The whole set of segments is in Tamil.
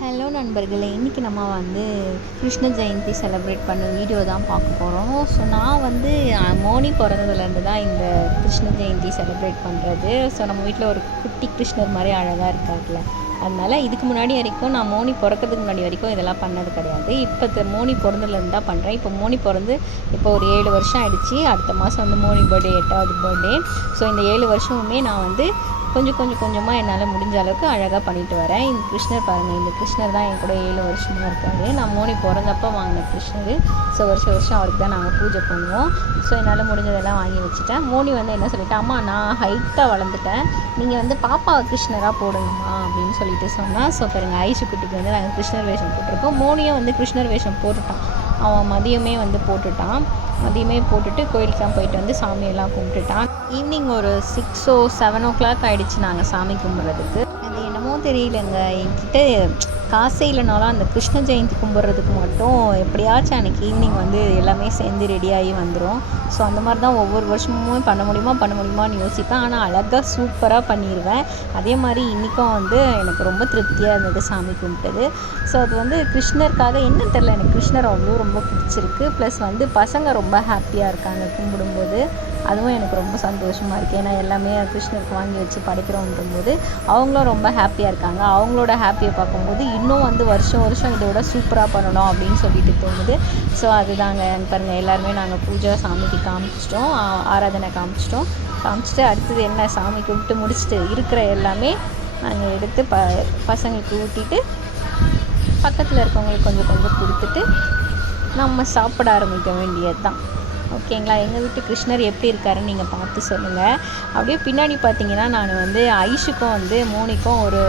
ஹலோ நண்பர்களே இன்றைக்கி நம்ம வந்து கிருஷ்ண ஜெயந்தி செலிப்ரேட் பண்ண வீடியோ தான் பார்க்க போகிறோம் ஸோ நான் வந்து மோனி பிறந்ததுலேருந்து தான் இந்த கிருஷ்ண ஜெயந்தி செலிப்ரேட் பண்ணுறது ஸோ நம்ம வீட்டில் ஒரு குட்டி கிருஷ்ணர் மாதிரி அழகாக இருக்கார்ல. அதனால் இதுக்கு முன்னாடி வரைக்கும் நான் மோனி பிறக்கிறதுக்கு முன்னாடி வரைக்கும் இதெல்லாம் பண்ணது கிடையாது. இப்போ த- மோனி பிறந்ததுலேருந்து தான் பண்ணுறேன் இப்போ மோனி பிறந்து இப்போ ஒரு ஏழு வருஷம் ஆயிடுச்சு. அடுத்த மாதம் வந்து மோனி பர்த்டே எட்டாவது பர்த்டே ஸோ இந்த ஏழு வருஷமுமே நான் வந்து கொஞ்சம் கொஞ்சம் கொஞ்சமாக என்னால் முடிஞ்ச அளவுக்கு அழகாக பண்ணிட்டு வரேன். இந்த கிருஷ்ணர் பாருங்கள் இந்த கிருஷ்ணர் தான் என் கூட ஏழு வருஷமாக இருக்காரு. நான் மோனி பிறந்தப்ப வாங்கின கிருஷ்ணர். ஸோ வருஷம் வருஷம் அவருக்கு தான் நாங்கள் பூஜை பண்ணுவோம். ஸோ என்னால் முடிஞ்சதெல்லாம் வாங்கி வச்சுட்டேன். மோனி வந்து என்ன சொல்லிட்டா அம்மா நான் ஹைட்டாக வளர்ந்துட்டேன். நீங்கள் வந்து பாப்பாவை கிருஷ்ணராக போடுங்கம்மா அப்படின்னு சொல்லிட்டு சொன்னால் ஸோ பாருங்கள் ஐஷு குட்டிக்கு வந்து நாங்கள் கிருஷ்ணர் வேஷம் போட்டிருக்கோம். மோனியும் வந்து கிருஷ்ணர் வேஷம் போட்டுட்டோம். அவன் மதியமே வந்து போட்டுட்டான். மதியமே போட்டுட்டு கோயிலுக்குலாம் போயிட்டு வந்து சாமியெல்லாம் கும்பிட்டுட்டான். ஈவினிங் ஒரு six or seven o'clock ஆகிடுச்சு நாங்கள் சாமி கும்பிட்றதுக்கு. தெரியலங்க. என்கிட்ட காசே இல்லைனாலும் அந்த கிருஷ்ண ஜெயந்தி கும்பிட்றதுக்கு மட்டும் எப்படியாச்சும் அன்றைக்கி ஈவினிங் வந்து எல்லாமே சேர்ந்து ரெடியாகி வந்துடும் ஸோ அந்த மாதிரி தான் ஒவ்வொரு வருஷமும் பண்ண முடியுமா பண்ண முடியுமான்னு யோசிப்பேன். ஆனால் அழகாக சூப்பராக பண்ணிடுவேன் அதே மாதிரி இன்றைக்கும் வந்து எனக்கு ரொம்ப திருப்தியாக இருந்தது சாமி கும்பிட்டது. ஸோ அது வந்து கிருஷ்ணருக்காக என்னன்னு தெரில எனக்கு கிருஷ்ணர் அவ்வளோ ரொம்ப பிடிச்சிருக்கு. ப்ளஸ் வந்து பசங்க ரொம்ப ஹாப்பியாக இருக்காங்க கும்பிடும்போது. அதுவும் எனக்கு ரொம்ப சந்தோஷமாக இருக்குது ஏன்னா எல்லாமே கிருஷ்ணருக்கு வாங்கி வச்சு படைக்கிறோன்றபோது அவங்களும் ரொம்ப ஹாப்பியாக இருக்காங்க. அவங்களோட ஹாப்பியை பார்க்கும்போது இன்னும் வந்து வருஷம் வருஷம் இதோட சூப்பராக பண்ணணும் அப்படின்னு சொல்லிட்டு தோணுது. ஸோ அதுதாங்க. பாருங்கள் எல்லாருமே நாங்கள் பூஜை சாமிக்கு காமிச்சிட்டோம். ஆராதனை காமிச்சிட்டோம். காமிச்சிட்டு அடுத்தது என்ன சாமி கும்பிட்டு முடிச்சுட்டு இருக்கிற எல்லாமே நாங்கள் எடுத்து ப பசங்களுக்கு ஊட்டிட்டு பக்கத்தில் இருக்கவங்களுக்கு கொஞ்சம் கொஞ்சம் கொடுத்துட்டு நம்ம சாப்பிட ஆரம்பிக்க வேண்டியது தான் ஓகேங்களா? எங்கள் வீட்டு கிருஷ்ணர் எப்படி இருக்காருன்னு நீங்கள் பார்த்து சொல்லுங்கள் அப்படியே பின்னாடி பார்த்தீங்கன்னா நான் வந்து ஐஷுக்கும் வந்து மோனிக்கும் ஒரு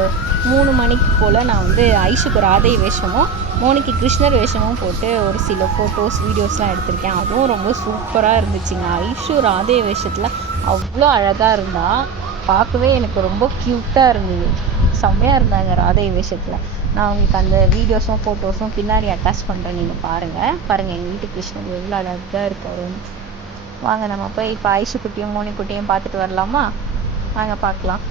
மூணு மணிக்கு போல் நான் வந்து ஐஷுக்கு ராதை வேஷமும் மோனிக்கு கிருஷ்ணர் வேஷமும் போட்டு ஒரு சில ஃபோட்டோஸ் வீடியோஸ்லாம் எடுத்திருக்கேன். அதுவும் ரொம்ப சூப்பராக இருந்துச்சுங்க. ஐஷு ராதை வேஷத்தில் அவ்வளோ அழகாக இருந்தால் பார்க்கவே எனக்கு ரொம்ப க்யூட்டாக இருந்தது. செம்மையாக இருந்தாங்க ராதை வேஷத்தில். நான் உங்களுக்கு அந்த வீடியோஸும் ஃபோட்டோஸும் பின்னாடி அட்டாச் பண்ணுறேன் நீங்கள் பாருங்கள் பாருங்கள் எங்கள் வீட்டு கிருஷ்ணன் எவ்வளோ அழகாக இருக்காருன்னு வாங்க நம்ம போய் இப்போ ஐஷு குட்டியும் மோனி குட்டியும் பார்த்துட்டு வரலாமா? வாங்க பார்க்கலாம்.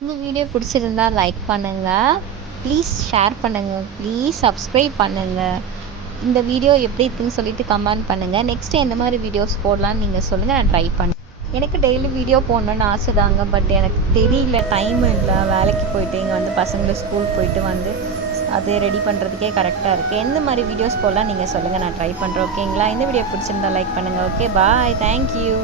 இந்த வீடியோ பிடிச்சிருந்தா லைக் பண்ணுங்கள் ப்ளீஸ் ஷேர் பண்ணுங்கள் ப்ளீஸ் சப்ஸ்கிரைப் பண்ணுங்கள் இந்த வீடியோ எப்படி இருக்குன்னு சொல்லிட்டு கமெண்ட் பண்ணுங்கள் நெக்ஸ்ட் எந்த மாதிரி வீடியோஸ் போடலான்னு நீங்கள் சொல்லுங்கள் நான் ட்ரை பண்ணேன் எனக்கு டெய்லி வீடியோ போடணுன்னு ஆசை தாங்க பட் எனக்கு தெரியல டைம் இல்லை. வேலைக்கு போயிட்டு இங்கே வந்து பசங்களை ஸ்கூல் போயிட்டு வந்து அது ரெடி பண்ணுறதுக்கே கரெக்டாக இருக்குது எந்த மாதிரி வீடியோஸ் போடலாம் நீங்கள் சொல்லுங்கள் நான் ட்ரை பண்ணுறேன் ஓகேங்களா இந்த வீடியோ பிடிச்சிருந்தா லைக் பண்ணுங்கள் ஓகே பாய் தேங்க்யூ